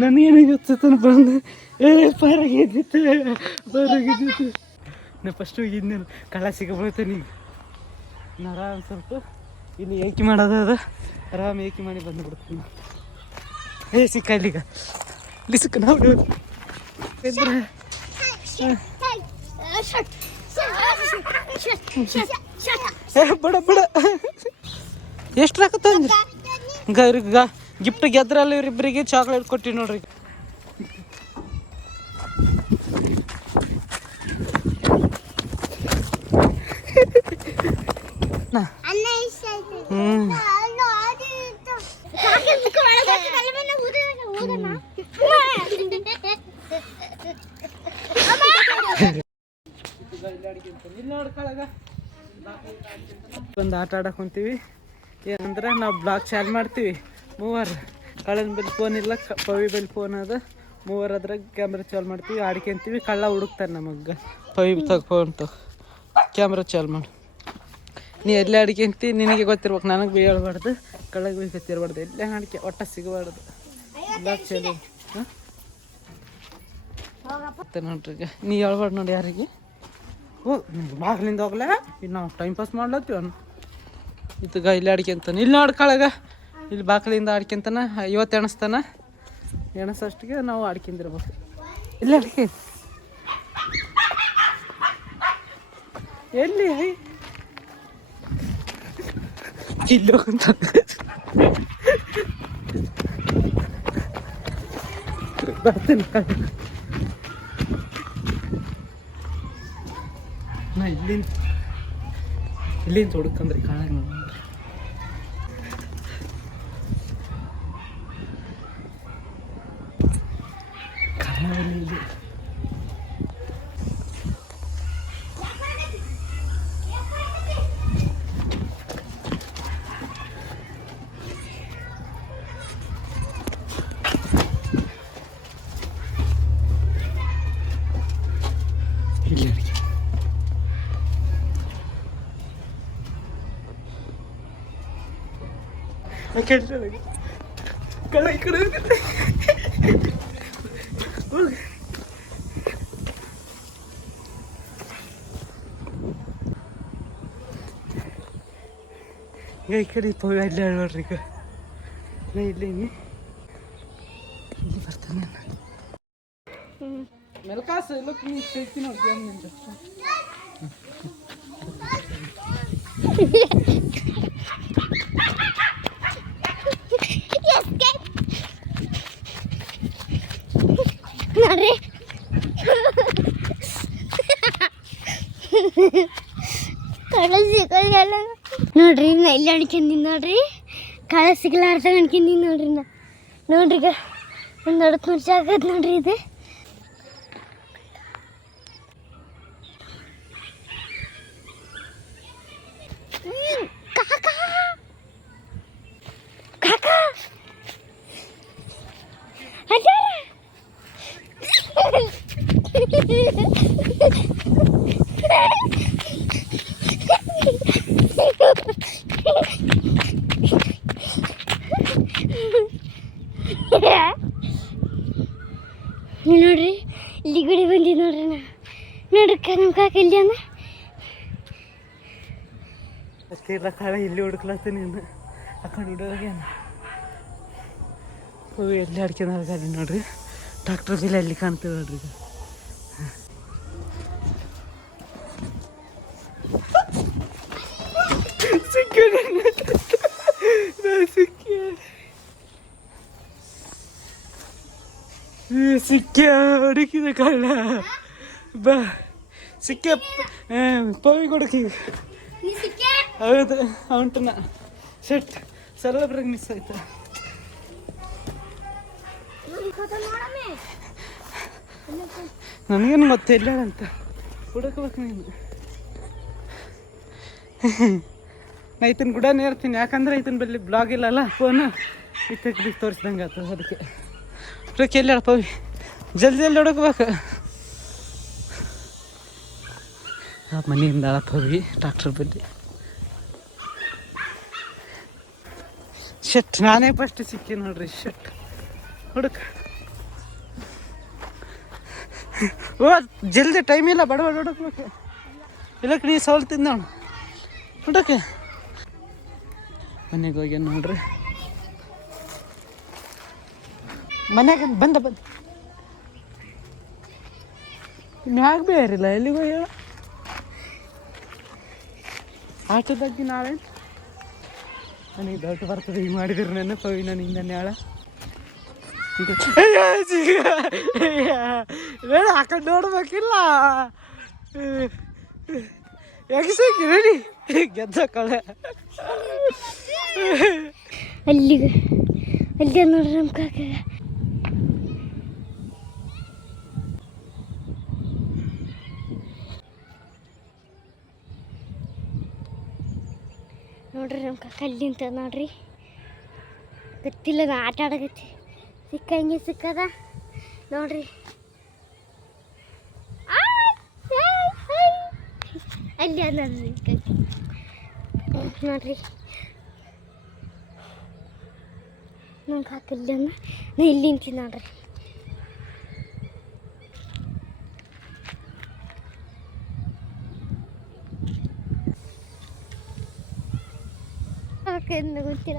ನನಗೇನು ಗೊತ್ತಾನ ಬಂದು ಪರಗಿದ್ದಿತ್ತು ಬರಗಿದ್ದಿತ್ತು. ನಾ ಫಸ್ಟ್ ಹೋಗಿದ್ನೇನು ಕಳ್ಳ ಸಿಗಬೋಯ್ತು ನೀನು. ನಾನು ಆರಾಮ್ ಸ್ವಲ್ಪ ಇಲ್ಲಿ ಏಕಿ ಮಾಡೋದು ಅದು ಆರಾಮ್ ಏಕಿ ಮಾಡಿ ಬಂದುಬಿಡ್ತೀನಿ. ಸಿಕ್ಕ ಇಲ್ಲಿಗ ಇಲ್ಲಿ ಸಿಕ್ಕ ನಾವು ಬಡ ಬಡ ಎಷ್ಟು ರಾಕತ್ತ ಅಂದ್ರೆ ಗಿಫ್ಟ್ ಗೆದ್ರಲ್ಲ ಇವ್ರಿಬ್ಬರಿಗೆ ಚಾಕ್ಲೇಟ್ ಕೊಟ್ಟಿವಿ ನೋಡ್ರಿ. ಒಂದು ಆಟ ಆಡಕ್ಕೆ ಹೊಂತೀವಿ. ಏನಂದ್ರೆ ನಾವು ಬ್ಲಾಗ್ ಚಾಲು ಮಾಡ್ತೀವಿ ಮೂವರು. ಕಳ್ಳನ ಬಲ್ಲಿ ಫೋನ್ ಇಲ್ಲ, ಪವಿ ಬಲ್ಲಿ ಫೋನ್ ಅದ. ಮೂವರು ಅದ್ರಾಗ ಕ್ಯಾಮ್ರಾ ಚಾಲು ಮಾಡ್ತೀವಿ, ಆಡ್ಕೊಂತೀವಿ. ಕಳ್ಳ ಹುಡುಕ್ತಾನೆ ನಮಗೆ. ಪವಿ ಫೋನ್ ಕ್ಯಾಮ್ರಾ ಚಾಲು ಮಾಡು. ನೀ ಎಲ್ಲೇ ಅಡ್ಕೊಂತಿ ನಿನಗೆ ಗೊತ್ತಿರ್ಬೇಕು, ನನಗೆ ಬಿ ಹೇಳ್ಬಾರ್ದು, ಕಳ್ಳಗೆ ಬಿ ಗೊತ್ತಿರ್ಬಾರ್ದು. ಎಲ್ಲೇ ಅಡಿಕೆ ಒಟ್ಟ ಸಿಗಬಾರ್ದು. ಬ್ಲಾಗ್ ಚಾಲು ಮತ್ತೆ ನೋಡ್ರಿ. ಈಗ ನೀ ಹೇಳ್ಬಾರ್ದು ನೋಡಿ ಯಾರಿಗೆ. ಬಾಗ್ಲಿಂದ ಹೋಗ್ಲಾ ಇನ್ನು ನಾವು ಟೈಮ್ ಪಾಸ್ ಮಾಡ್ಲತ್ತೀವ. ಇತ್ತಗ ಇಲ್ಲಿ ಅಡ್ಕೊಂತಾನೆ. ಇಲ್ಲಿ ನೋಡ್ಕೊಳಗ ಇಲ್ಲಿ ಬಾಗಿಲಿಂದ ಆಡ್ಕೊಂತಾನ. 50 ಎಣಿಸ್ತಾನ. ಎಣಸಷ್ಟಿಗೆ ನಾವು ಆಡ್ಕೊಂಡಿರ್ಬೇಕು. ಇಲ್ಲಿ ಅಡ್ಕೆ ಎಲ್ಲಿ ಇಲ್ಲಿ ಹೋಗಂತ ಬರ್ತೀನಿ. ನಾ ಇಲ್ಲಿಂದ ಹುಡುಕಂದ್ರೆ ಕಾಣಾಗ ನೋಡ್ರಿ. ಕಾಣಾಗಲ್ಲಿ ಇಲ್ಲಿ ಕಳ್ಳ ಈ ಕಡೆ ಈ ಕಡೆ ಪವಿ ಅಲ್ಲೇ ನೋಡ್ರಿ. ಈಗ ನಾ ಇಲ್ಲಿ ಬರ್ತಾನೆ ಮೆಲ್ಕಾಸು ಇಲ್ಲ ಸಿಗ್ತೀನಿ ನೋಡಿ. ನೋಡ್ರಿ ಕಳ್ಳ ಸಿಗಲ್ಲ ನೋಡ್ರಿ. ನಾ ಇಲ್ಲಿ ಅಡ್ಕೊಂಡಿನಿ ನೋಡ್ರಿ. ಕಳ್ಳ ಸಿಗಲಾರ್ದಾಗ ಅನ್ಕೊಂಡಿನಿ ನೋಡ್ರಿ. ನೋಡ್ರಿ ಈಗ ಒಂದು 20 ವರ್ಷ ಆಗತ್ತೆ ನೋಡ್ರಿ. ಇದು ಕಾಕ ಕಾಕ ನೋಡ್ರಿ ಇಲ್ಲಿ ಗುಡಿ ಬಂದಿ ನೋಡ್ರಿ. ನೋಡ್ರಿ ನಮ್ಮ ಕಾಕ ಇಲ್ಲಿ ಅಂದ ಅಷ್ಟೇ ಇಲ್ಲ ಕಾಳ ಇಲ್ಲಿ ಹುಡುಕ್ಲತ್ತೀನಿ. ಇನ್ನು ಆ ಕಡೆ ಹುಡುಗೇನ ಎಲ್ಲಿ ಅಡ್ಕೊಂಡಾಗ ನೋಡ್ರಿ. ಡಾಕ್ಟರ್ ಬಿಲ್ ಅಲ್ಲಿ ಕಾಣ್ತೀವಿ ನೋಡ್ರಿ. ಸಿಕ್ಕ ಹುಡುಕಿದ ಕಳ್ಳ ಬಾ ಸಿಕ್ಕ ಪವಿ ಕೊಡಕಿ. ಹೌದು ಅವನ್ಟನ ಸೆಟ್ ಸರಳಬ್ರಾಗ ಮಿಸ್ ಆಯ್ತು. ನನಗೇನು ಮತ್ತೆ ಎಲ್ಲಂತ ಹುಡುಕ್ಬೇಕು ನೀನು. ನಾ ಈತನ ಗುಡನೇ ಇರ್ತೀನಿ, ಯಾಕಂದ್ರೆ ಈತನ ಬಲ್ಲಿ ಬ್ಲಾಗ್ ಇಲ್ಲಲ್ಲ ಫೋನು. ಇತ್ತಕ್ಕೆ ತೋರಿಸ್ದಂಗೆ ಆಯ್ತು. ಅದಕ್ಕೆ ಹುಡುಕಿ ಎಲ್ಲ ಪವಿ ಜಲ್ದಿ ಹುಡುಕ್ಬೇಕು. ಮನೆಯಿಂದ ಪವಿ ಡಾಕ್ಟ್ರ್ ಬಲ್ಲಿ. ಶಟ್ ನಾನೇ ಫಸ್ಟ್ ಸಿಕ್ಕಿ ನೋಡ್ರಿ. ಶಟ್ ಹುಡುಕ ಓ ಜಲ್ದಿ ಟೈಮ್ ಇಲ್ಲ, ಬಡ ಬಡ ಹುಡುಕ್ಬೇಕು. ಇಲ್ಲಕ್ಕೆ ನೀ ಸೋಲ್ತಿದ್ದ ನೋಡು ಹುಡುಕೆ. ಮನೆಗೆ ಹೋಗಿ ನೋಡ್ರಿ, ಮನ್ಯಾಗ ಬಂದ ಮ್ಯಾಗ ಬೇರಿಲ್ಲ. ಎಲ್ಲಿಗೆ ಹೋಗ್ಯ ಆಟೋದಾಗಿ ನಾಳೆ ನನಗೆ ದೊಡ್ಡ ಬರ್ತದೆ. ಈಗ ಮಾಡಿದ್ರು ನಾನು ಪವಿ ನಾನು ಹಿಂದೆ ಹೇಳ ಬೇಡ ಆ ಕಡೆ ನೋಡ್ಬೇಕಿಲ್ಲ. ಎಗ್ಸಕ್ಕೆ ರೆಡಿ ಗೆದ್ದ ಕಳೆ ಅಲ್ಲಿಗೆ ಅಲ್ಲಿ ನೋಡ್ರಿ ನಮ್ಮ ಕಾಕ. ನೋಡ್ರಿ ನಮ್ಮ ಕಾಕ ಅಲ್ಲಿ ಅಂತ ನೋಡ್ರಿ. ಗೊತ್ತಿಲ್ಲ, ನಾ ಆಟ ಆಡಕತ್ತಿ ಸಿಕ್ಕಂಗೆ ಸಿಕ್ಕದ ನೋಡ್ರಿ. ಅಲ್ಲಿ ನೋಡ್ರಿ ನಂಗೆ ಹಾಕಿಲ್ಲ ನಾ ಇಲ್ಲಿ ನಿಂತೀನಿ ನೋಡ್ರಿ. ಗೊತ್ತಿಲ್ಲ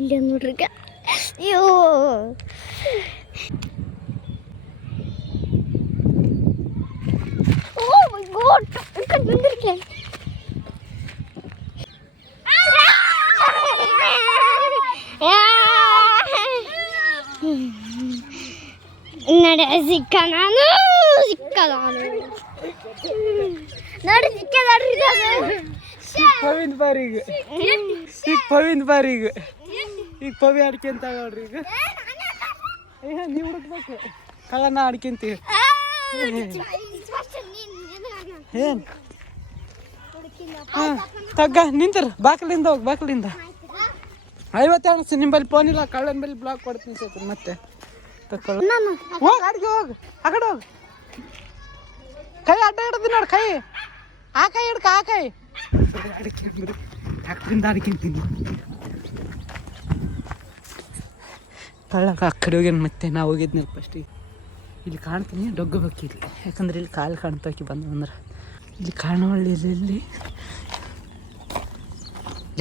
ಇಲ್ಲಿ ನೋಡ್ರಿ. ಅಯ್ಯೋ Oh my god! Ikan bener kan? Nada sikananu. Nada sikananu. ಪವಿನ್ ಬಾರಿಗೆ ಈಗ ಪವಿನ್ ಬಾರಿಗೆ ಈಗ ಪವಿ ಆಡ್ಕೊಂತ ನೋಡ್ರಿ. ಈಗ ನೀವು ಹುಡುಕ್ಬೇಕು, ಕಳ್ಳನ ಆಡ್ಕೊಂತೀವಿ. ಏನು ಹಾಂ ತಗ್ಗ ನಿಂತರ ಬಾಕಲಿಂದ ಹೋಗಿ, ಬಾಕಲಿಂದ 50 ಅನಿಸ್ತು. ನಿಂಬಲ್ಲಿ ಫೋನ್ ಇಲ್ಲ, ಕಳ್ಳನ ಬಲ್ಲಿ ಬ್ಲಾಕ್ ಕೊಡ್ತೀನಿ ಸರ್. ಮತ್ತೆ ತಗೊಳ್ಳು, ಹೋಗಿ ಅಡ್ಗೆ ಹೋಗಿ, ಆ ಕಡೆ ಹೋಗಿ. ಕೈ ಅಡ್ಡ ಹಿಡ್ದು ನೋಡಿ, ಕೈ ಆ ಕೈ ಹಿಡ್ಕ, ಆ ಕೈ ಅಡ್ಕೊಂಡ್ರಿ ಅಕ್ಕರಿಂದ ಅಡ್ಕೊಂತೀನಿ. ಕಳ್ಳಕ ಆ ಕಡೆ ಹೋಗ್ಯಾನ. ಮತ್ತೆ ನಾವು ಹೋಗಿದ್ನಲ್ಲ ಫಸ್ಟಿಗೆ. ಇಲ್ಲಿ ಕಾಣ್ತೀನಿ, ಡೊಗ್ಗಬೇಕು ಇಲ್ಲಿ, ಯಾಕಂದ್ರೆ ಇಲ್ಲಿ ಕಾಲು ಕಾಣ್ತಾಕಿ ಬಂದ್ರೆ ಇಲ್ಲಿ ಕಾಣುವಳ್ಳಿ. ಇಲ್ಲಿ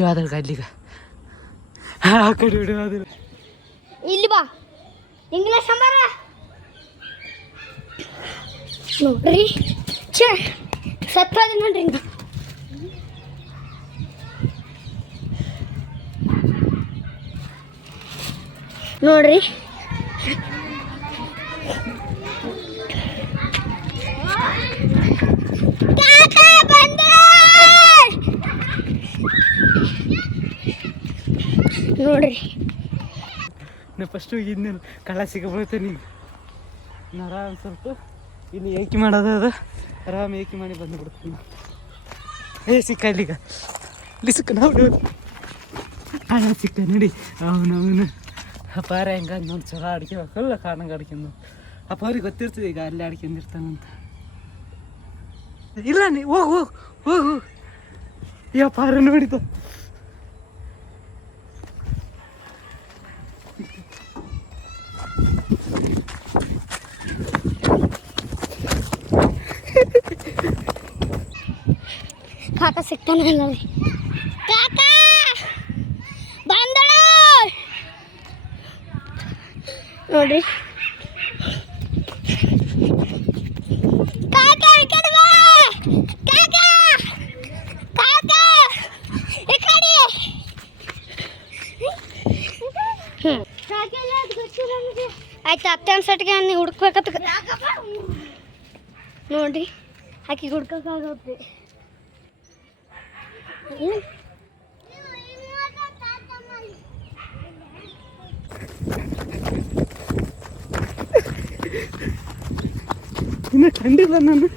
ಯಾವ್ದ್ರ ಅಲ್ಲಿಗ ಆ ಕಡೆ ಬಿಡುವಾದ್ರು ಇಲ್ಲಿ ಬಾ. ಇಂಗ್ಲಿಷ್ ಸಂಬಾರ ನೋಡ್ರಿ, ಛೇ ಸತ್ತೋದ ನೋಡ್ರಿ. ನೋಡ್ರಿ ನೋಡ್ರಿ ನಾ ಫಸ್ಟ್ ಹೋಗಿದ್ನಲ್ಲ, ಕಳ್ಳ ಸಿಗಬಳ್ತೇನೆ. ಈಗ ನರ ಒಂದು ಸ್ವಲ್ಪ ಇಲ್ಲಿ ಏಕಿ ಮಾಡೋದು, ಅದು ಆರಾಮ ಏಕಿ ಮಾಡಿ ಬಂದುಬಿಡ್ತೀನಿ. ಸಿಕ್ಕ ಇಲ್ಲಿಗ, ಇಲ್ಲಿ ಸಿಕ್ಕ ನಾವು ಹಣ ಸಿಕ್ಕ ನೋಡಿ. ಅವನವನು ಅಪಾರ ಹೆಂಗ ನೋಡಿ ಚಲೋ ಅಡ್ಕೋಬೇಕಲ್ಲ, ಕಾಣಂಗೆ ಅಡ್ಕೊಂಡು. ಅಪ್ಪ ಅವ್ರಿಗೆ ಗೊತ್ತಿರ್ತದೆ ಈಗ ಅಲ್ಲಿ ಅಡ್ಕೊಂಡಿರ್ತಾನಂತ. ಇಲ್ಲ ನೀ ಹೋಗು ಹೋಗು ಹೋಗು. ಈ ಪಾರ ನೋಡಿದ ಕಾಕ ಸಿಗ್ತಾನೆ ಇಲ್ಲ. ಕಾಕ ಬಂದಳು ನೋಡ್ರಿ. ಕಾಕ ಈ ಕಡೆ ಬಾ. ಕಾಕ ಕಾಕ ಈ ಕಡೆ. ಆಯ್ತು, ಅತ್ತೆ ಅನ್ಸಟ್ಗೆ ನೀವು ಹುಡುಕ್ಬೇಕತ್ತ ನೋಡ್ರಿ. ಆಕಿ ಹುಡ್ಕೋಕ್ಕಾಗುತ್ತೆ. ಇನ್ನು ಕಂಡಿಲ್ಲ ನಾನು.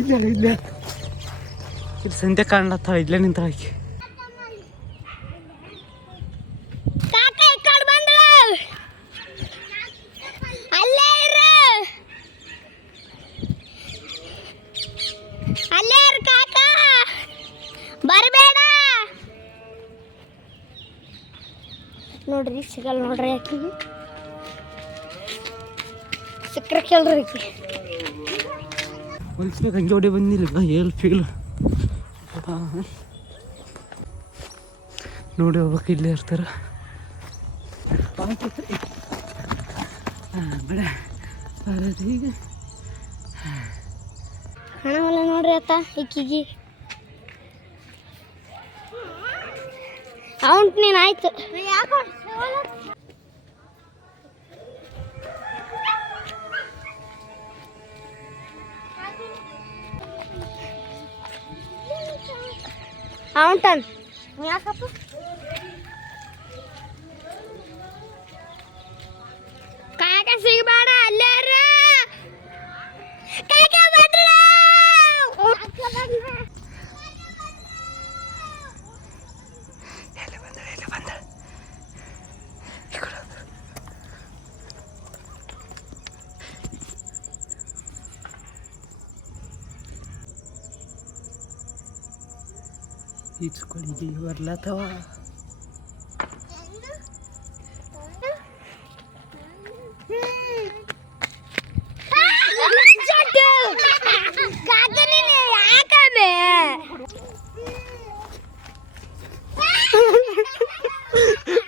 ಇಲ್ಲ ಇಲ್ಲ ಇಲ್ಲ, ಇಲ್ಲಿ ಸಂಧ್ಯಾ ಕಾಣ್ಲತ್ತ. ಇಲ್ಲೇ ನಿಂತ ಹಾಕಿ ಬರಬೇಡ. ನೋಡ್ರಿ ಸಿಗಲ್ಲ ನೋಡ್ರಿ ಆಕಿ ಸಿಕ್ಕರೆ ಕೇಳ್ರಿ ಆಕಿ ಹೊಲಿಸ್ಬೇಕು ಹಂಗೆ ಹೊಡಿ ಬಂದಿಲ್ಲ ಏಲ್ ಫೀಲ್ ನೋಡಿ ಹೋಗ್ಬೇಕು ಇಲ್ಲೇ ಇರ್ತಾರ ಬೇಡ ಈಗ ಹಣವಲ್ಲ ನೋಡ್ರಿ ಅತ್ತ ಇಕ್ಕಿಗಿ ಅವಂಟ್ ನೀನು ಆಯ್ತು ಅವಂಟನ್ ಯಾಕಪ್ಪ ಕಾಕ ಸಿಗಬೇಡ ಅಲ್ಲಾರ ಕಾಕ ಬಂದ್ರ ಈಚ್ಕೊಳಿಗೆ ಬರ್ಲತ್ತವ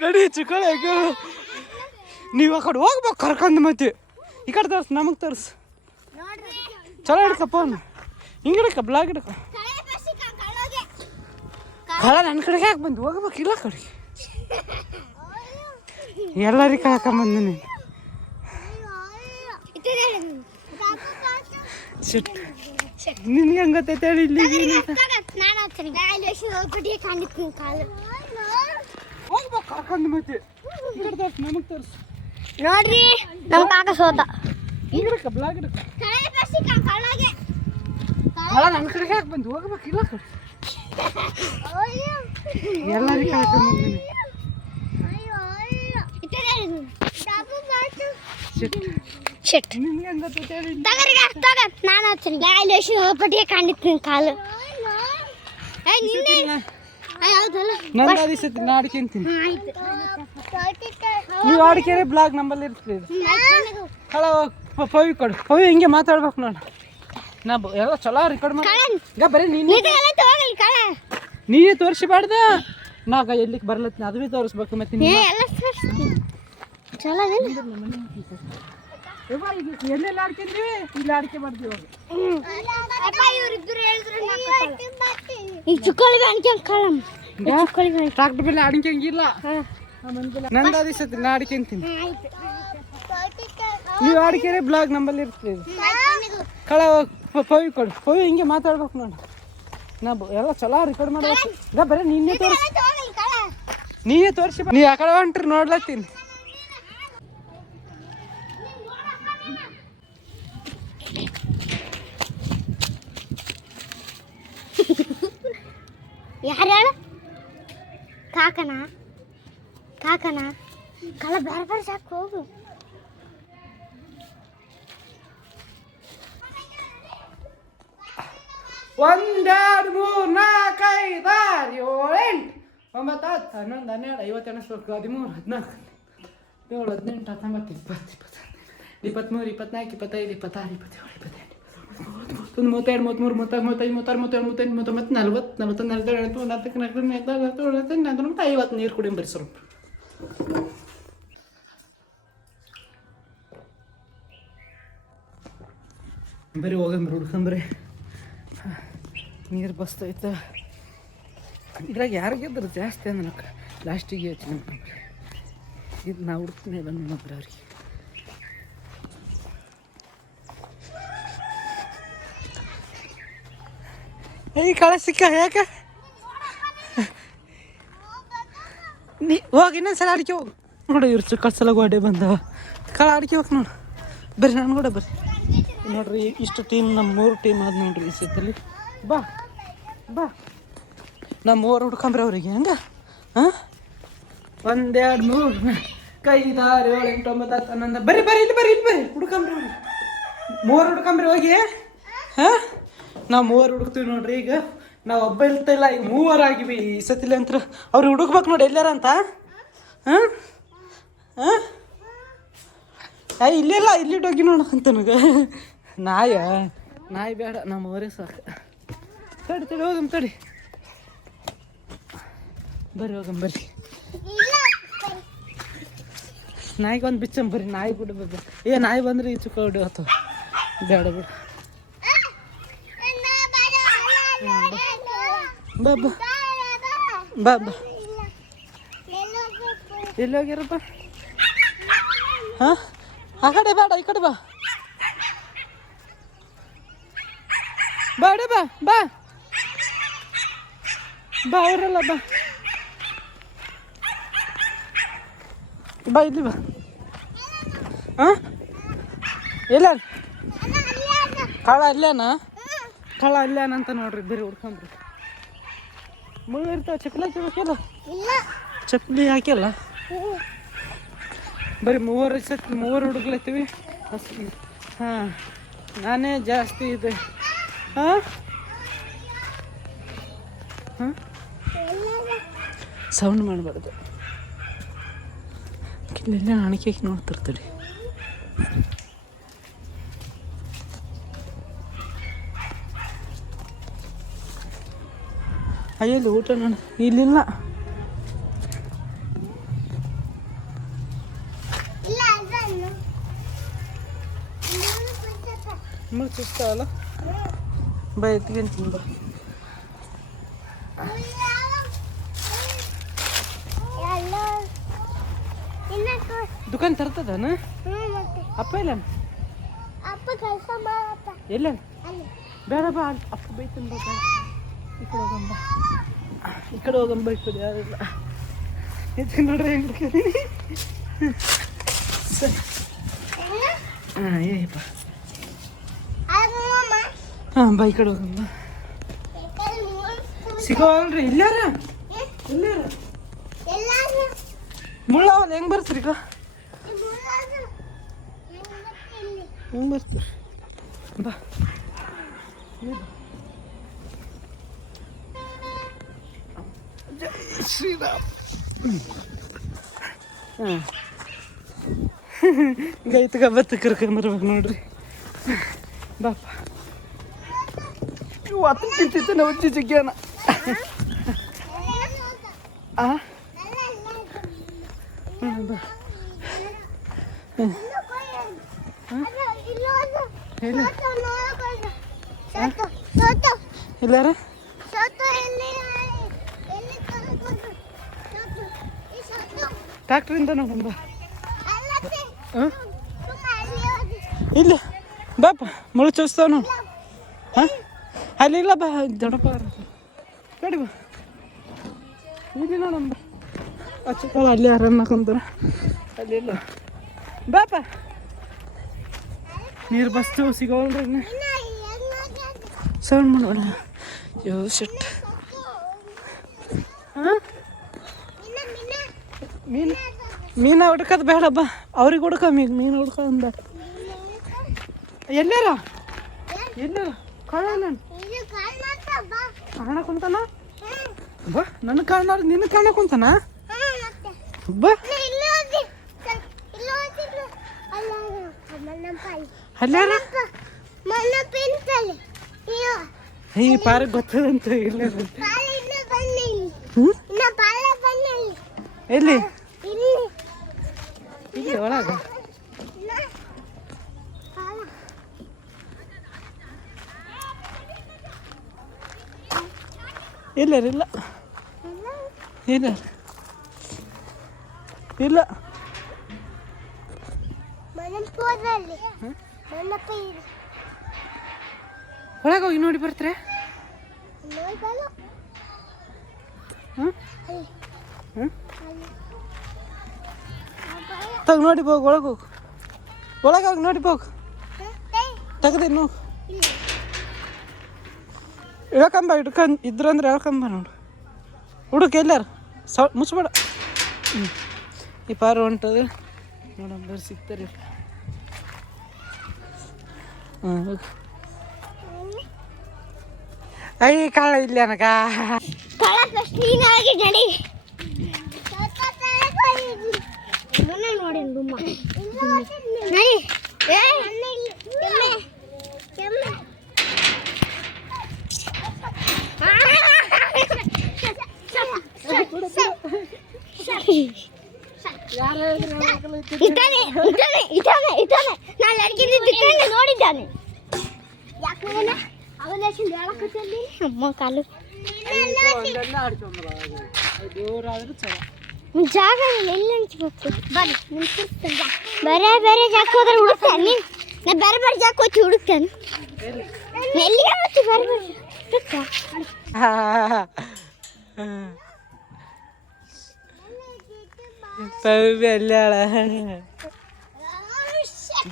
ನಡಿ ಚಿಕ್ಕಳಗ ನೀವು ಆ ಕಡೆ ಹೋಗ್ಬೇಕು ಕರ್ಕೊಂಡು ಮತ್ತೆ ಈ ಕಡೆ ತರ್ಸು ನಮಗೆ ತರ್ಸು ಚಲೋ ಹಿಡ್ಕ ಫೋನ್ ಹಿಂಗೆ ಹಿಡ್ಕ ಬ್ಲಾಗ್ ಹಿಡ್ಕ ಕಳ ನನ್ನ ಕಡೆಗೆ ಯಾಕೆ ಬಂದು ಹೋಗ್ಬೇಕು ಇಲ್ಲ ಕಡೆಗೆ ಎಲ್ಲರಿಗೆ ಕಳ್ಕೊಂಬಂದು ನೀನು ನಿನ್ಗೆ ಹೆಂಗೆ ಗೊತ್ತೈತೆ ಹೇಳಿ ಇಲ್ಲಿ ಹೋಗ್ಬೇಕು ಕರ್ಕೊಂಡು ಮತ್ತೆ ಈ ಕಡೆ ತರ್ಸು ನಮಗೆ ತರ್ಸು ನೋಡ್ರಿ ನಮ್ಮ ಕಾಕ ಸೋತ ಹಿಂಗೆ ಹಿಡ್ಕ ಬ್ಲಾಗ್ ಹಿಡ್ಕ ಕಳ ನನ್ನ ಕಡೆಗೆ ಯಾಕೆ ಬಂದು ಹೋಗ್ಬೇಕು ಇಲ್ಲ ಕಡೆ ಎಲ್ಲರಿಗೆ ಕಳ್ಕೊಂಬಂದು ನೀನು ಶಿಟ್ ನಿನ್ಗೆ ಹೆಂಗೆ ಗೊತ್ತೈತೆ ಹೇಳಿ ನಾನು ಹಚ್ತೀನಿ ಗಾಳಿ ಹೋಗ್ಬಿಟ್ಟು ಕಾಣಿಸ್ತೀನಿ ಕಾಲು ನಂದು ಅದಿಸತಿ ನಾ ಅಡ್ಕೊಂತೀನಿ ಆಯ್ತು ನೀವು ಅಡಿಕೆ ಬ್ಲಾಗ್ ನಂಬಲ್ಲಿ ಇರ್ತೀರಿ ಕಳ ಪವಿ ಕೊಡು ಪವಿ ಹಿಂಗೆ ಮಾತಾಡ್ಬೇಕು ನಾನು ನಾ ಎಲ್ಲ ಚಲೋ ರೆಕಾರ್ಡ್ ಮಾಡಿ ಬರೀ ನೀನೇ ತೋರಿಸಬಾರ್ದ ನಾಗ ಎಲ್ಲಿಗೆ ಬರ್ಲತ್ತೀನಿ ಅದು ಭೀ ತೋರಿಸ್ಬೇಕು ಮತ್ತೆ ಎಲ್ಲೆಲ್ಲ ಆಡ್ಕೊಂಡ್ರಿ ಇಲ್ಲಿ ಆಡಿಕೆ ಮಾಡ್ತೀವಿ ಟ್ರಾಕ್ಟರ್ ಮೇಲೆ ಆಡಿಕೆಂಗಿಲ್ಲ ನಂದು ಅದಿಸತಿ ನಾ ಅಡ್ಕೊಂತೀನಿ ನೀವು ಅಡಿಕೆ ಬ್ಲಾಗ್ ನಂಬಲ್ಲಿ ಇರ್ತೀರಿ ಕಳ ಪವಿ ಕೊಡು ಪವಿ ಹಿಂಗೆ ಮಾತಾಡ್ಬೇಕು ನಾನು ನಾ ಎಲ್ಲ ಚಲೋ ರೆಕಾರ್ಡ್ ಮಾಡ್ಬೇಕು ಬರೀ ನೀನೇ ತೋರಿಸಿ ನೀ ಆ ಕಡೆ ಹೊಂಟ್ರಿ ನೋಡ್ಲತ್ತೀನಿ ಯಾರು ಹೇಳು ಕಾಕನ ಕಳ ಬೇರೆ ಬೇರೆ ಸಾಕು ಹೋಗು ಒಂದೆರಡು ಮೂರು ನಾಲ್ಕು ಐದು ಆರು ಏಳು ಎಂಟು ಒಂಬತ್ತು ಹತ್ತು ಹನ್ನೊಂದು ಹನ್ನೆರಡು 50 13 14 17 18 19 20 21 23 24 25 26 27 28 32 33 50 ನೀರು ಕುಡಿ ಬರ್ರಿ ಸ್ವಲ್ಪ ಬರೀ ಹೋಗಂಬ್ರಿ ಹುಡ್ಕಂಬ್ರಿ ನೀರು ಬಸ್ತೈತ ಇದ್ರಾಗ ಯಾರು ಗೆದ್ರು ಜಾಸ್ತಿ ಅನ್ನಕ್ಕೆ ಲಾಸ್ಟಿಗೆ ಯೋಚನೆ ಮಾಡ್ರಿ ಇದು ನಾ ಹುಡ್ತೀನಿ ಬಂದು ನೋಡ್ರಿ ಅವ್ರಿಗೆ ಈ ಕಳ ಸಿಕ್ಕ ಯಾಕೆ ನೀ ಹೋಗಿ ಇನ್ನೊಂದ್ಸಲ ಅಡಿಕೆ ಹೋಗು ನೋಡಿ ಇವ್ರು ಚಿಕ್ಕ ಗೋಡೆ ಬಂದವ ಕಳ ಅಡಿಕೆ ಹೋಗಿ ನೋಡು ಬರ್ರಿ ನಾನು ಕೂಡ ಬರ್ರಿ ನೋಡ್ರಿ ಇಷ್ಟು ಟೀಮ್ ನಮ್ಮ 3 ಟೀಮ್ ಆದ ನೋಡ್ರಿ ಈ ಸೀತಲ್ಲಿ ಬಾ ಬಾ ನಮ್ಮ 3 ಹುಡ್ಕೊಂಬ್ರಿ ಅವ್ರಿಗೆ ಹಂಗ ಹಾಂ 1 2 3 5 6 7 8 9 10 11 ಬರ್ರಿ ಇಲ್ಲಿ ಬರ್ರಿ ಹುಡ್ಕೊಂಬ್ರಿ ಅವ್ರಿಗೆ 3 ಹುಡ್ಕೊಂಬ್ರಿ ಹೋಗಿ ಹಾಂ ನಾವು 3 ಹುಡುಕ್ತೀವಿ ನೋಡ್ರಿ ಈಗ ನಾವು ಒಬ್ಬ ಇರ್ತಿಲ್ಲ ಈಗ 3 ಆಗಿವಿ ಈ ಸತಿಲಿ ಅಂತ ಅವ್ರು ಹುಡುಕ್ಬೇಕು ನೋಡಿ ಎಲ್ಲಾರ ಅಂತ ಹಾಂ ಹಾಂ ಇಲ್ಲಿಲ್ಲ ಇಲ್ಲಿ ಡೋಗಿ ನೋಡಂತ ನನಗೆ ನಾಯಿ ಬೇಡ ನಮ್ಮ ಊರೇ ಸಾಕು. ತಡಿ ಹೋಗಮ್ಮ ತಡಿ ಬರ್ರಿ ಹೋಗಮ್ಮ ಬರ್ರಿ. ನಾಯಿಗೆ ಒಂದು ಬಿಚ್ಚಮ್ಮ ಬರ್ರಿ. ನಾಯಿ ಬಿಡು ಬರ್ರಿ. ನಾಯಿ ಬಂದ್ರೆ ಈ ಚುಕ್ಕ ಹೊಡಿ ಹೊತ್ತು ಬೇಡ ಬಿಡು. ಬಾ ಬಾ ಬಾ ಬಾ ಎಲ್ಲಿ ಹೋಗ್ಯಾರಪ್ಪ? ಹಾಂ ಆ ಕಡೆ ಬೇಡ ಈ ಕಡೆ ಬಾ ಬಾಡ ಬಾ ಬಾ ಬಾ ಅವರಲ್ಲ ಬಾ ಬಾ ಇಲ್ಲಿ ಬಾ. ಹಾಂ ಎಲ್ಲ ಕಳ ಅಲ್ಲೇನಾ? ಕಳ ಅಲ್ಲೇನಂತ ನೋಡ್ರಿ ಬೇರೆ ಹುಡ್ಕೊಂಡ್ರಿ. ಮುಳ್ಳು ಇರ್ತಾವೆ. ಚಪ್ಪಲಿ ಹಾಕಿಲ್ಲ? ಚಪ್ಪಲಿ ಹಾಕಿಲ್ಲ. ಬರೀ ಮೂವರು ಹುಡುಗ್ಲತ್ತೀವಿ. ಹಾಂ ನಾನೇ ಜಾಸ್ತಿ ಇದೆ. ಹಾಂ ಹಾಂ ಸೌಂಡ್ ಮಾಡಬಾರ್ದು. ಇಲ್ಲೆಲ್ಲ ಅಣಿಕೆ ನೋಡ್ತಿರ್ತೀರಿ. ಅಯ್ಯಲ್ಲಿ ಊಟ ನೋಡಿ ಇಲ್ಲಿಲ್ಲ. ನಿಮಗೆ ಸುಸ್ತಾವಲ್ಲ ಬಾ ಎತ್ಕೊಂತೀನಿ ಬಾ. ದುಕಾನ್ ತರ್ತದನ? ಅಪ್ಪ ಇಲ್ಲ ಎಲ್ಲ ಬೇಡ ಬಾ ಅಪ್ಪ ಬೈತನ್ ಬಾ. ಈ ಕಡೆ ಹೋಗಂಬ ಈ ಕಡೆ ಹೋಗಂಬ ಈ ಕಡೆ ಯಾರಿಲ್ಲ. ಎತ್ಕೊಂಡು ನೋಡ್ರಿ ಹೆಂಗೆ ಹಾಂ ಏಪ್ಪ ಹಾಂ ಬಾ ಈ ಕಡೆ ಹೋಗಂಬ. ಸಿಗೋಲ್ರಿ ಇಲ್ಲಾರ ಇಲ್ಲಾರ ಮುಳ್ಳವಲ್ಲ ಹೆಂಗೆ ಬರ್ತೀರಿ ಈಗ? ಹೆಂಗೆ ಬರ್ತೀರಿ ಬಾ. ಜೈ ಶ್ರೀರಾಮ್. ಹಾಂ ಗೈತಗ ಬತ್ತ ಕರ್ಕೊಂಬರ್ಬೇಕು ನೋಡ್ರಿ. ಬಾಪ ಇವು ಹತ್ತು ತಿಂತಿತ್ತು ನಾವು ಜಗ್ಗ್ಯಾನ. ಆ ಬಾ ಎಲ್ಲಾರ ಟ್ಯಾಕ್ಟ್ರಿಂದ ನೋಡಂಬ. ಹಾಂ ಇಲ್ಲ ಬಾಪ ಮುಳು ಚೋಸ್ತಾವ ನೋಡು. ಹಾಂ ಅಲ್ಲಿಲ್ಲ ಬಾ ದೊಡ್ಡಪ್ಪ ಕಡಿ ಬಾ ಇಲ್ಲಿ ನೋಡಂಬ. ಅಚ್ಚ ಅಲ್ಲಿ ಯಾರನ್ನ ಕುಂತಾರ ಅಲ್ಲಿಲ್ಲ ಬಾಪ. ನೀರು ಬಸ್ತು ಸಿಗೋಲ್ರಿ ಇನ್ನು ಸೌಂಡ್ ಮಾಡೋಣ. ಯೋ ಶೆಟ್. ಹಾಂ ಮೀನ ಹುಡ್ಕೋದು ಬೇಡ ಬಾ. ಅವ್ರಿಗೆ ಹುಡ್ಕ ಮೀನು ಹುಡ್ಕ ಅಂದ. ಎಲ್ಲಾರ ಎಲ್ಲಾರ ಕಾಣ ಕಾಣ ಕುಂತಾನ ಬಾ. ನನ್ನ ಕಾಣ ನಿನ್ನ ಕಾಣ ಕುಂತಾನ ಬಾ. ಅಲ್ಲಾರ ಈ ಪಾರ್ಕ್ ಗೊತ್ತದಂತ ಇಲ್ಲ ಎಲ್ಲಿ ಇಲ್ಲಿ ಒಳಗ ಇಲ್ಲ ಇಲ್ಲ ಇಲ್ಲ ಇಲ್ಲ ಒಳಗೆ ಹೋಗಿ ನೋಡಿ ಬರ್ತಾರೆ. ತಗ ನೋಡಿ ಹೋಗು ಒಳಗೆ ಹೋಗು. ಒಳಗೆ ಹೋಗಿ ನೋಡಿ ಹೋಗು. ತೆಗ್ದು ನೋವು ಇಳ್ಕಂಬ ಇದ್ರಂದ್ರೆ ಇಳ್ಕಂಬ ನೋಡು. ಹುಡುಕ ಎಲ್ಲಾರ ಮುಚ್ಬೇಡ. ಈ ಪಾರು ಹೊಂಟದ ನೋಡಂಬರ್ ಸಿಗ್ತಾರೆ. ಹಾಂ ಹೋಗಿ. ಐ ಕಾಳ ಇಲ್ಲ ನನಗ ನೋಡಿ ನೋಡಿದ್ದಾನೆ ಅಮ್ಮ ಕಾಲು ಜಾಗ ಎಲ್ಲಿ ಹಂಚ್ಬೇಕು ಬೇರೆ ಬೇರೆ ಜಾಗ ಹೋದ್ರೆ ಹುಡುಕ್ತಾನೆ ನಾ ಬೇರೆ ಬೇರೆ ಜಾಗ ಹೋಗಿ ಹುಡುಕ್ತಾನೆ ಎಲ್ಲಿಗೆ ಹೋಗ್ತಿ ಬೇರೆ ಬೇರೆ ಪವಿ ಅಲ್ಲಾಳ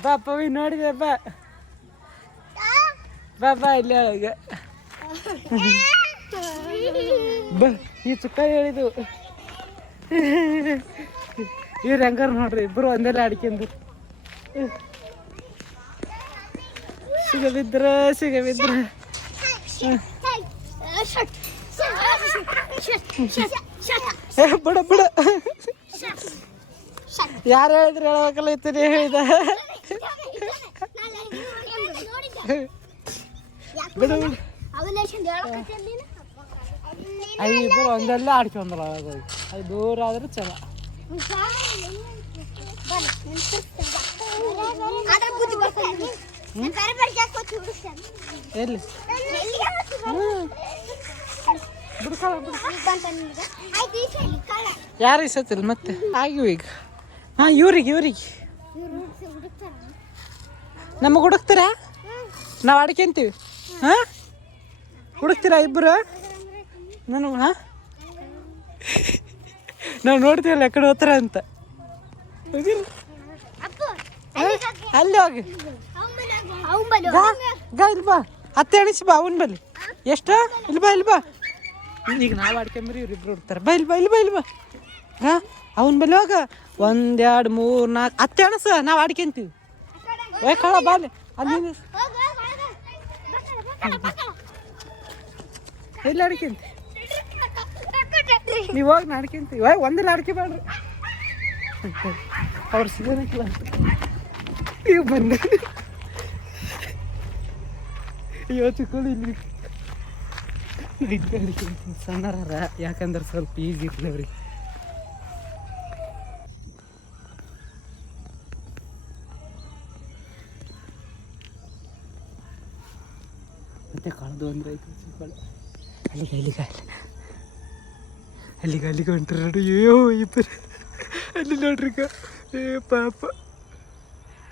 ಬಾ ಪವಿ ನೋಡಿದೆ ಬಾ ಬಾ ಬಾ ಇಲ್ಲಾಳ ಈಗ ಬಾ ಈ ಚುಕ್ಕ ಹೇಳಿದು ಇವ್ರು ಹೆಂಗಾರ ನೋಡ್ರಿ ಇಬ್ರು ಒಂದೆಲ್ಲ ಅಡ್ಕೊಂಡು ಸಿಗಬಿದ್ರ ಬಿಡ ಬಿಡ ಯಾರು ಹೇಳಿದ್ರು ಹೇಳ್ಬೇಕಲ್ಲ ಇತ್ತನೇ ಹೇಳಿದ ಬಿಡ ಬಿಡ ಇಬ್ಬರು ಒಂದೆಲ್ಲ ಆಡ್ಕೊಂಡ್ರಲ್ಲ ಅದು ದೂರ ಆದ್ರೆ ಚಲೋ ಎಲ್ಲಿ ಯಾರು ಇಸತ್ತಿಲ್ಲ ಮತ್ತೆ ಆಗಿವು ಈಗ ಹಾಂ ಇವ್ರಿಗೆ ನಮಗೆ ಹುಡುಕ್ತೀರಾ ನಾವು ಅಡ್ಕೊಂತೀವಿ ಹಾಂ ಹುಡುಕ್ತೀರಾ ಇಬ್ಬರು ನನಗೆ ಹಾಂ ನಾವು ನೋಡ್ತೀವಲ್ಲ ಎಕಡೆ ಹೋಗ್ತಾರ ಅಂತ ಅಲ್ಲಿ ಹೋಗಿ ಇಲ್ಲಿ ಬಾ ಹತ್ತೆ ಎಣಿಸಿ ಬಾ ಅವನ ಬಲ್ಲಿ ಎಷ್ಟು ಇಲ್ಲಿ ಬಾ ಈಗ ನಾವು ಆಡ್ಕೊಂಬ್ರಿ ಇವ್ರಿಬ್ರು ಹುಡ್ತಾರೆ ಇಲ್ಲಿ ಬಾ ಹಾಂ ಅವನ ಬಲ್ಲಿ ಹೋಗ 1 2 3 4 ಹತ್ತೆ ಎಣಸ ನಾವು ಆಡ್ಕೊಂತೀವಿ ಕಳ ಬಾಲೆ ಅಲ್ಲಿ ಎಲ್ಲಿ ಆಡ್ಕೊಂತಿ ನೀವು ಹೋಗಿ ನಾಡ್ಕೊಂತೀವಿ ಒಂದೆಲ್ಲ ಆಡ್ಕೊಬೇಡ್ರಿ ಅವ್ರು ಸಿಗೋನಕ್ಕಿಲ್ಲ ನೀವು ಬಂದ ಚಿಕ್ಕಳು ಇಲ್ಲಿ ಅಡ್ಕೊಂತೀನಿ ಸಣ್ಣರ ಯಾಕಂದ್ರೆ ಸ್ವಲ್ಪ ಈಜಿ ಇರ್ಲಿ ಅವ್ರಿಗೆ ಮತ್ತೆ ಕಳೆದು ಅಂದ್ರೆ ಆಯ್ತು ಚಿಕ್ಕಳು ಅಲ್ಲಿಗೆ ಹೊಂಟ್ರಿ ನೋಡಿ ಅಯ್ಯೋ ಇಬ್ಬರು ಅಲ್ಲಿ ನೋಡ್ರಿಗ ಏ ಪಾಪ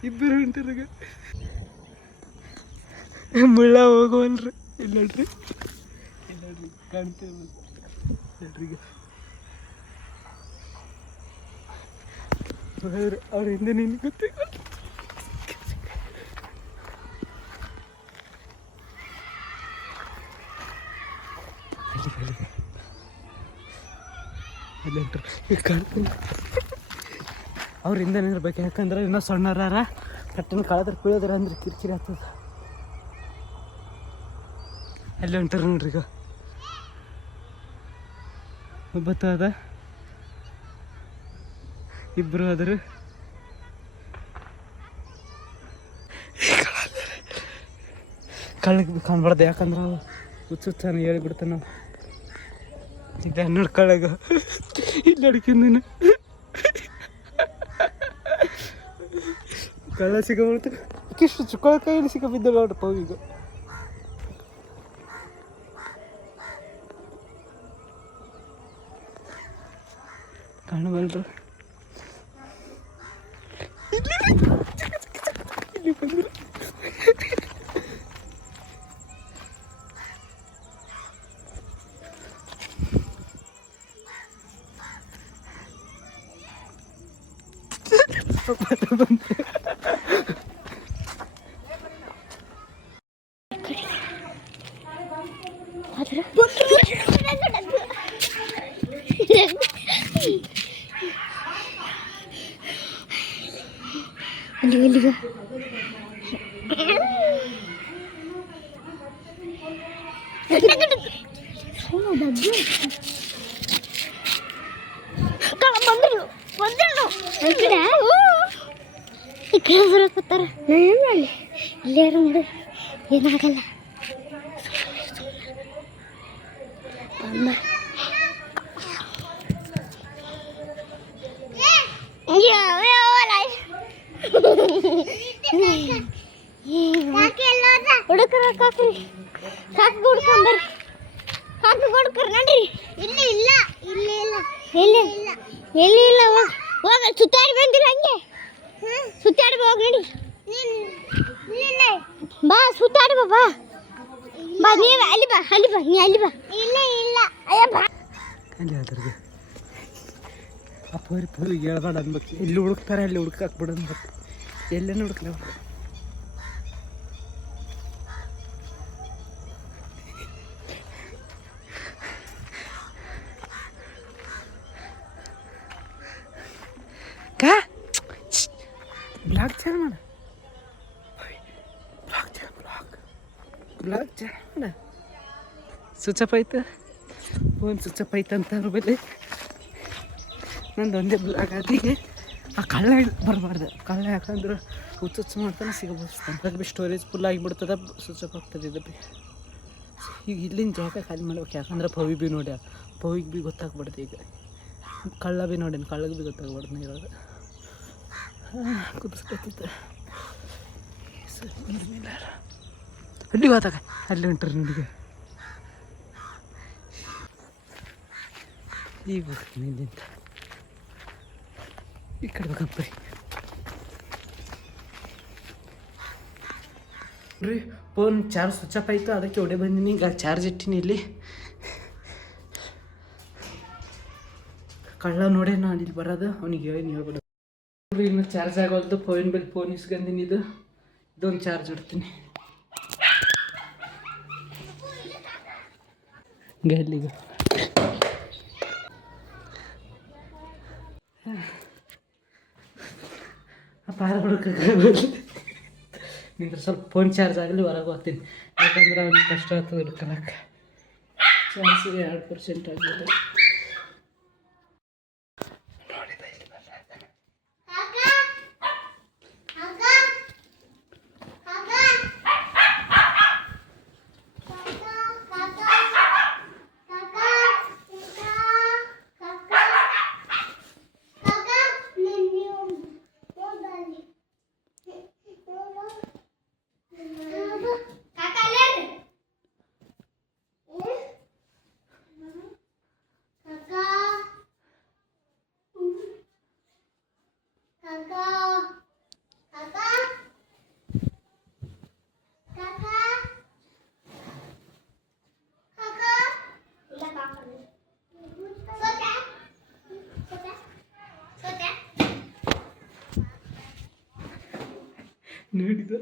ಇಬ್ಬರು ಹೊಂಟ್ರಿಗ ಮುಳ್ಳ ಹೋಗುವಲ್ರಿ ಇಲ್ಲಿ ನೋಡ್ರಿ ಕಾಣ್ತೇವೆ ನೋಡ್ರಿಗ ಅವ್ರ ಹಿಂದೆ ನಿನ್ಗೆ ಗೊತ್ತೇ ಅವ್ರಿಂದ ಇರ್ಬೇಕು ಯಾಕಂದ್ರೆ ಇನ್ನೂ ಸಣ್ಣರಾರ ಕಟ್ಟಿನ ಕಳೆದ್ರೆ ಕುಳಿಯೋದ್ರ ಅಂದ್ರೆ ಕಿರಿಕಿರಿ ಆಗ್ತದ ಅಲ್ಲಿ ಹೊಂಟಾರ ನೋಡ್ರಿ ಈಗ ಒಬ್ಬತ್ತದ ಇಬ್ಬರು ಆದರು ಕಳ್ಳಗೆ ಕಾಣ್ಬಾರ್ದು ಯಾಕಂದ್ರೆ ಅವು ಹುಚ್ಚುತ್ತಾನೆ ಹೇಳಿಬಿಡ್ತಾನೆ ನಾವು ಈಗ ನೋಡ್ಕೊಳ್ಳಾಗ ಇಲ್ಲಿ ಅಡ್ಕೊಂಡ ಕಳ್ಳ ಸಿಗಬಿಡ್ತು ಇಷ್ಟು ಚುಕ್ಕಳ ಕೈಯಲ್ಲಿ ಸಿಗ ಬಿದ್ದ ನೋಡ್ರಪ್ಪ ಈಗ ಕಾಣಬಲ್ರು ಇಲ್ಲಿ ಬಂದ್ರು ಅಲ್ಲಿಗ ಬಂದ್ರು ಈ ಕಡೆ ಬರಕತ್ತಾರ ಏನು ಮಾಡಲಿ ಇಲ್ಲೇ ಒಂದು ಏನಾಗಲ್ಲ ಅಮ್ಮ ಹುಡುಕ್ರ ಕಾಕ್ರಿ ಕಾಕಿ ಹುಡ್ಕೊಂಬರ್ರಿ ಕಾಕಿ ಹುಡ್ಕ್ರಿ ನೋಡ್ರಿ ಇಲ್ಲ ಇಲ್ಲ ಇಲ್ಲ ಇಲ್ಲ ಎಲ್ಲಿ ಎಲ್ಲಿ ಇಲ್ಲ ಹೋಗ ಸುತ್ತಾಡಿ ಬಂದಿಲ್ಲ ಹಂಗೆ ಸುತ್ತಾಡಿ ಹೋಗಿ ನೋಡಿ ಬಾ ಸುತ್ತಾಡಿ ಬಾ ಬಾ ನೀವ ಅಲ್ಲಿ ಬಾ ನೀ ಅಲ್ಲಿ ಬಾ ಇಲ್ಲ ಇಲ್ಲ ಅಯ್ಯ ಬಾ ಅಲ್ಲಿ ಅದ್ರಿಗೆ ಅಪ್ಪವ್ರಿ ಪೋರಿಗೆ ಹೇಳ್ಬೇಡ ಅನ್ಬೇಕು ಇಲ್ಲಿ ಹುಡುಕ್ತಾರೆ ಅಲ್ಲಿ ಹುಡುಕಾಕ್ಬಿಡು ಅನ್ಬೇಕು ಎಲ್ಲೇನು ಹುಡುಕ್ಲ ಕಾ ಬ್ಲಾಗ್ ಚಾಲ್ ಮಾಡ ಬ್ಲಾಗ್ ಚಾಲ್ ಮಾಡ ಸ್ವಿಚ್ ಅಪ್ ಆಯ್ತು ಫೋನ್ ಸ್ವಿಚ್ ಅಪ್ ಆಯ್ತು ಅಂತ ಅವ್ರ ಬಲ್ಲಿ ನಂದು ಒಂದೇ ಬ್ಲಾಗ್ ಅದಿಗೆ ಆ ಕಳ್ಳ ಬರಬಾರ್ದು ಕಳ್ಳ ಯಾಕಂದ್ರೆ ಹುಚ್ಚು ಮಾಡ್ತಾನೆ ಸಿಗಬಹುದು ಅದ್ರಾಗ ಭೀ ಸ್ಟೋರೇಜ್ ಫುಲ್ ಆಗಿಬಿಡ್ತದ ಸ್ವಿಚ್ ಅಪ್ ಆಗ್ತದೆ ಇದು ಭೀ ಈಗ ಇಲ್ಲಿನ ಜಾಗ ಖಾಲಿ ಮಾಡ್ಬೇಕು ಯಾಕಂದ್ರೆ ಪವಿ ಭೀ ನೋಡ್ಯ ಪವಿಗೆ ಭೀ ಗೊತ್ತಾಗ್ಬಿಡ್ತು ಈಗ ಕಳ್ಳ ಭೀ ನೋಡೇನು ಕಳ್ಳಗೆ ಭೀ ಗೊತ್ತಾಗ್ಬಾರ್ದು ಇವಾಗ ಕುದಿಸ್ಕೊತಿತ್ತು ಅಲ್ಲಿ ಹೋದಾಗ ಅಲ್ಲಿ ಹೊಂಟ್ರಿ ನಿನಗೆ ಈಗ ಹೋಗ್ತೀನಿ ಇಲ್ಲಿಂದ ಈ ಕಡೆ ಬೇಕಪ್ಪ ರೀ ಫೋನ್ ಚಾರ್ಜ್ ಸ್ವಿಚ್ ಅಪ್ ಆಯಿತು ಅದಕ್ಕೆ ಹೊಡೆ ಬಂದೀನಿ ಈಗ ಚಾರ್ಜ್ ಇಟ್ಟಿನಿ ಇಲ್ಲಿ ಕಳ್ಳ ನೋಡೇ ನಾನು ಇಲ್ಲಿ ಬರೋದು ಅವ್ನಿಗೆ ಹೇಳಿ ಹೇಳ್ಬಿಡು ಇನ್ನು ಚಾರ್ಜ್ ಆಗೋಲ್ದು ಫೋನ್ ಬಲ್ಲಿ ಫೋನ್ ಇಸ್ಕೊಂದಿನಿ ಇದೊಂದು ಚಾರ್ಜ್ ಇಡ್ತೀನಿ ಗಲ್ಲಿಗೆ ಪಾರ ಹುಡುಕಕ್ಕೆ ನಿಂದ್ರೆ ಸ್ವಲ್ಪ ಫೋನ್ ಚಾರ್ಜ್ ಆಗಲಿ ಹೊರಗೆ ಹೋಗ್ತೀನಿ ಯಾಕಂದ್ರೆ ಅವ್ನಿಗೆ ಕಷ್ಟ ಆಗ್ತದೆ ಹುಡ್ಕೊಳಕ್ಕೆ ಚಾರ್ಜ್ 2% ಆಗಿದೆ ನೋಡಿದ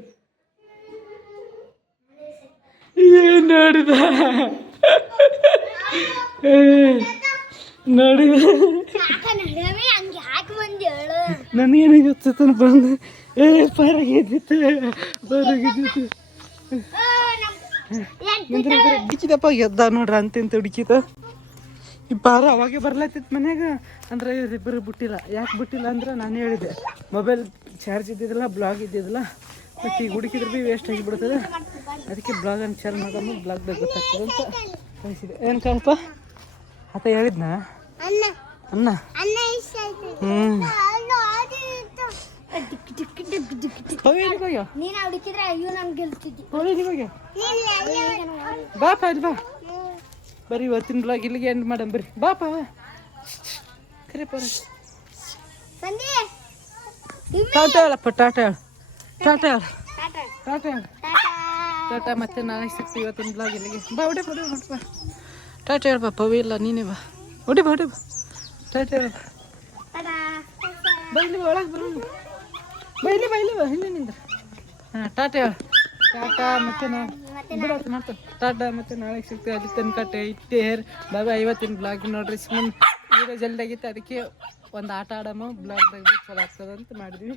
ಏನು ನೋಡಿದ ನೋಡಿದ ನನಗೇನು ಗೊತ್ತ ಬಂದು ಪರಗಿದ್ದಿತ್ತು ಹುಡುಕಿದಪ್ಪ ಎದ್ದ ನೋಡ್ರಿ ಅಂತೆಂತ ಹುಡುಕಿದ ಈ ಪಾರ ಅವಾಗೆ ಬರ್ಲತ್ತಿತ್ತು ಮನ್ಯಾಗ ಅಂದ್ರೆ ಇವ್ರಿಬ್ಬರು ಬಿಟ್ಟಿಲ್ಲ ಯಾಕೆ ಬಿಟ್ಟಿಲ್ಲ ಅಂದ್ರೆ ನಾನು ಹೇಳಿದೆ ಮೊಬೈಲ್ ಚಾರ್ಜ್ ಇದ್ದಿದ್ದಿಲ್ಲ ಬ್ಲಾಗ್ ಇದ್ದಿದ್ದಿಲ್ಲ ಮತ್ತು ಈಗ ಹುಡುಕಿದ್ರೆ ಭೀ ವೇಸ್ಟ್ ಆಗಿಬಿಡ್ತದೆ ಅದಕ್ಕೆ ಬ್ಲಾಗನ್ನು ಚಾರ್ಜ್ ಮಾಡೋದು ಬ್ಲಾಗ್ದಾಗ ಗೊತ್ತಾಗ್ತದೆ ಅಂತ ಕಳಿಸಿದೆ ಏನು ಕಲ್ಪ ಆತ ಹೇಳಿದ್ನಾ ಅನ್ನ ಬಾಪ ಅಲ್ಲಿ ಬಾ ಬರ್ರಿ ಇವತ್ತಿನ ಬ್ಲಾಗ್ ಇಲ್ಲಿಗೆ ಎಂಡ್ ಮಾಡಮ್ ಬರ್ರಿ ಬಾಪ ಕರೆ ಪರ ಟಾಟಾ ಹೇಳಪ್ಪ ಟಾಟಾ ಟಾಟಾ ಟಾಟಾ ಟಾಟಾ ಮತ್ತೆ ನಾಳೆ ಸಿಗ್ತೀವಿ ಇವತ್ತಿನ ಬ್ಲಾಗ್ ಇಲ್ಲಿಗೆ ಬಾ ಹೊಡೆ ಹೊಡೆ ಬಾ ಟಾಟಾ ಹೇಳ ಬಾಪ ಇಲ್ಲ ನೀನೇ ಬಾ ಹೊಡೆ ಬಾ ಹೊಡೆ ಬಾ ಟಾಟಾ ಹೇಳ ಬೈಲಿ ಒಳಗೆ ಬರೋಣ ಬೈಲಿ ಬಾ ಹಿಂದಿನಿಂದ ಹಾಂ ಟಾಟಾ ಹೇಳ ಟಾಟಾ ಮತ್ತೆ ಬಿಡೋದು ಮಾಡ್ತಾರೆ ಟಾಟಾ ಮತ್ತೆ ನಾಳೆ ಸಿಗ್ತೀವಿ ಅಲ್ಲಿ ತನಕ ಇಟ್ಟೇ ಬಾಬಾ ಇವತ್ತಿನ ಬ್ಲಾಗ್ ನೋಡ್ರಿ ಸುಮ್ಮನೆ ವೀಡಿಯೋ ಜಲ್ದಿ ಆಗಿತ್ತು ಅದಕ್ಕೆ ಒಂದು ಆಟ ಆಡಮು ಬ್ಲಾಗ್ದಾಗ ಚಲೋ ಆಗ್ತದೆ ಅಂತ ಮಾಡಿದ್ವಿ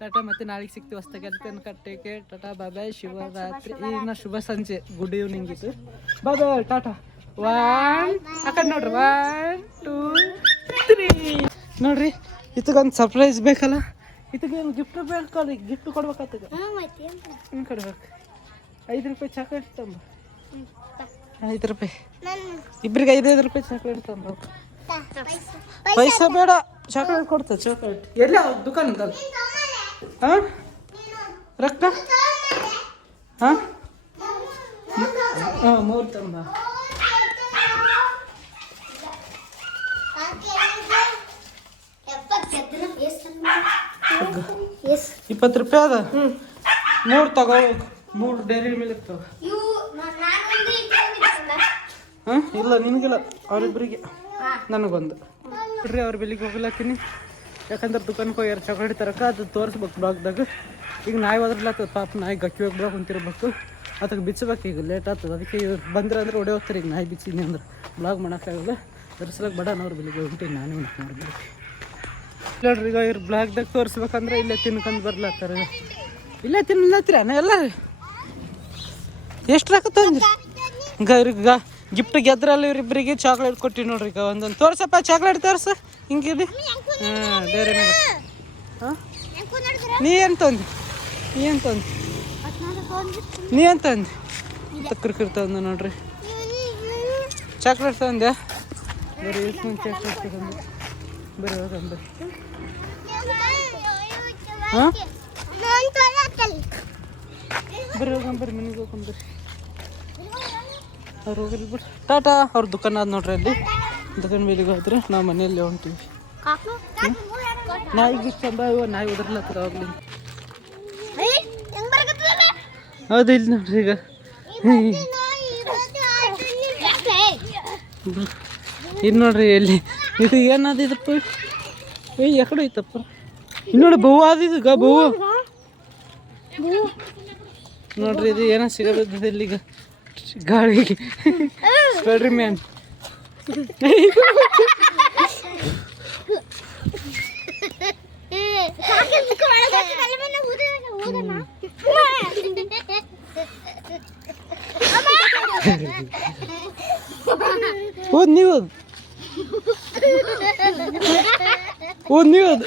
ಟಾಟಾ ಮತ್ತೆ ನಾಳೆಗೆ ಸಿಗ್ತೀವಿ ಹೊಸ್ದಾಗಿ ಅಲ್ಲಿ ತನಕ ಟೇಕೆ ಟಾಟಾ ಬಾಬಾಯ್ ಶಿವರಾತ್ರಿ ಈಗ ಶುಭ ಸಂಜೆ ಗುಡ್ ಈವ್ನಿಂಗ್ ಇದು ಬಾಬಾಯ್ ಟಾಟಾ 1 ಆ ಕಡೆ ನೋಡ್ರಿ 1 2 3 ನೋಡ್ರಿ ಇದಕ್ಕೊಂದು ಸರ್ಪ್ರೈಸ್ ಬೇಕಲ್ಲ ಇದಕ್ಕೇನು ಗಿಫ್ಟ್ ಬೇಕಲ್ಲ, ಗಿಫ್ಟ್ ಕೊಡ್ಬೇಕಾಗ್ತದೆ. ಹಿಂಗೆ ಕೊಡ್ಬೇಕು. 5 ರೂಪಾಯಿ ಚಾಕ್ಲೇಟ್ ತಂಬ. 5 ರೂಪಾಯಿ ಇಬ್ಬರಿಗೆ 5 ರೂಪಾಯಿ ಚಾಕ್ಲೇಟ್ ತಂಬ. ಪೈಸಾ ಬೇಡ, ಚಾಕ್ಲೇಟ್ ಕೊಡ್ತದೆ. ಚಾಕ್ಲೇಟ್ ಎಲ್ಲ ದುಕಾನದಲ್ಲಿ. ಹಾಂ ರೊಕ್ಕ ಹಾಂ 3 ತಂಬ. ಎಸ್ 20 ರೂಪಾಯಿ ಅದ. 3 ತಗೋ. 3 ಡೈರಿ ಮಿಲ್ಕ್ ತಗೋ. ಹಾಂ ಇಲ್ಲ ನಿನಗಿಲ್ಲ, ಅವರಿಬ್ಬರಿಗೆ, ನನಗೊಂದು ನೋಡ್ರಿ. ಅವ್ರ ಬೆಳಿಗ್ಗೆ ಹೋಗ್ಲಾತೀನಿ, ಯಾಕಂದ್ರೆ ದುಕಾನ್ಗೆ ಹೋಗ್ಯಾರ ಚಾಕ್ಲೇಟ್ ತರಕ. ಅದು ತೋರಿಸ್ಬೇಕು ಬ್ಲಾಗ್ದಾಗ. ಈಗ ನಾಯಿ ಹೋದ್ರಲ್ಲತ್ತದ ಪಾಪ, ನಾಯಿ ಗಕ್ಕಿ ಹೋಗಿ ಬಿಡೋಕೆ ಕುಂತಿರ್ಬೇಕು. ಅದಕ್ಕೆ ಬಿಚ್ಚಬೇಕು, ಈಗ ಲೇಟ್ ಆಗ್ತದೆ. ಅದಕ್ಕೆ ಇವ್ರು ಬಂದ್ರೆ ಅಂದ್ರೆ ಹೊಡೆ ಹೋಗ್ತಾರೆ. ಈಗ ನಾಯಿ ಬಿಚ್ಚಿನಿ ಅಂದ್ರೆ ಬ್ಲಾಗ್ ಮಾಡೋಕ್ಕಾಗಲ್ಲ. ತರಿಸ್ಲಕ್ಕೆ ಬಡ ಅವ್ರ ಬೆಳಿಗ್ಗೆ ಹೊಂಟೀನಿ ನಾನು ನೋಡ್ಬೇಕು. ನೋಡ್ರಿ ಈಗ ಇವ್ರು ಬ್ಲಾಗ್ದಾಗ ತೋರಿಸ್ಬೇಕಂದ್ರೆ ಇಲ್ಲೇ ತಿನ್ಕೊಂಡು ಬರ್ಲತ್ತಾರ. ಇಲ್ಲೇ ತಿನ್ಲತ್ತೀರ ಎಲ್ಲರೂ. ಎಷ್ಟು ರೊಕ್ಕ ತಂದ್ರಿ? ಈಗ ಇವ್ರಿಗೆ ಗಿಫ್ಟ್ ಗೆದ್ರಲ್ಲಿ ಇವ್ರಿಬ್ಬರಿಗೆ ಚಾಕ್ಲೇಟ್ ಕೊಟ್ಟಿವಿ ನೋಡ್ರಿ. ಈಗ ಒಂದೊಂದು ತೋರ್ಸಪ್ಪ, ಚಾಕ್ಲೇಟ್ ತೋರ್ಸು. ಹಿಂಗಿದೆ. ಹಾಂ ಡೈರಿ ಮೇಲೆ. ಹಾಂ ನೀ ಏನು ತಂದು? ನೀ ಏನು ತಂದು? ನೀ ಏನು ತಂದು? ತಕ್ಕರ್ಕಿರ್ ತಂದ ನೋಡ್ರಿ. ಚಾಕ್ಲೇಟ್ ತಂದೆ. ಬರೀ ಚಾಕ್ಲೇಟ್ ತಗೊಂಡು ಬರೀ ಹೋಗಂಬ. ಹಾಂ ಬರೀ ಹೋಗಂಬರಿ, ಮನೆಗೆ ಹೋಗಂಬರಿ. ಅವ್ರು ಹೋಗಿರಿ ಬಿಡ್ರಿ. ಟಾಟಾ. ಅವ್ರ ದುಕಾನ ಅದ ನೋಡ್ರಿ. ಅಲ್ಲಿ ದುಕಾನ್ ಮೇಲಿಗೆ ಹೋದ್ರೆ ನಾವು ಮನೆಯಲ್ಲಿ ಹೊಂಟೀವಿ. ನಾಯಿಗೆ ಚಂದ ನಾಯಿ ಉದ್ರಲತ್ತದ ಅವಾಗಲಿ. ಹೌದು ಇಲ್ಲಿ ನೋಡ್ರಿ. ಈಗ ಇದು ನೋಡ್ರಿ ಎಲ್ಲಿ ಇದು ಏನದ ಇದಪ್ಪ? ಎಕಡೆ ಐತಪ್ಪ? ಇಲ್ಲಿ ನೋಡಿ ಬಹು ಆದಿದು ಬಹು ನೋಡ್ರಿ. ಇದು ಏನೋ ಸಿಗಬಿದ್ದದ ಇಲ್ಲಿಗ ಗಾಳಿಗೆ. ಸ್ಪೈಡ್ರಿ ಮ್ಯಾನ್. ಓದ್ ನೀವು ಓದ್ ನೀವು ಅದು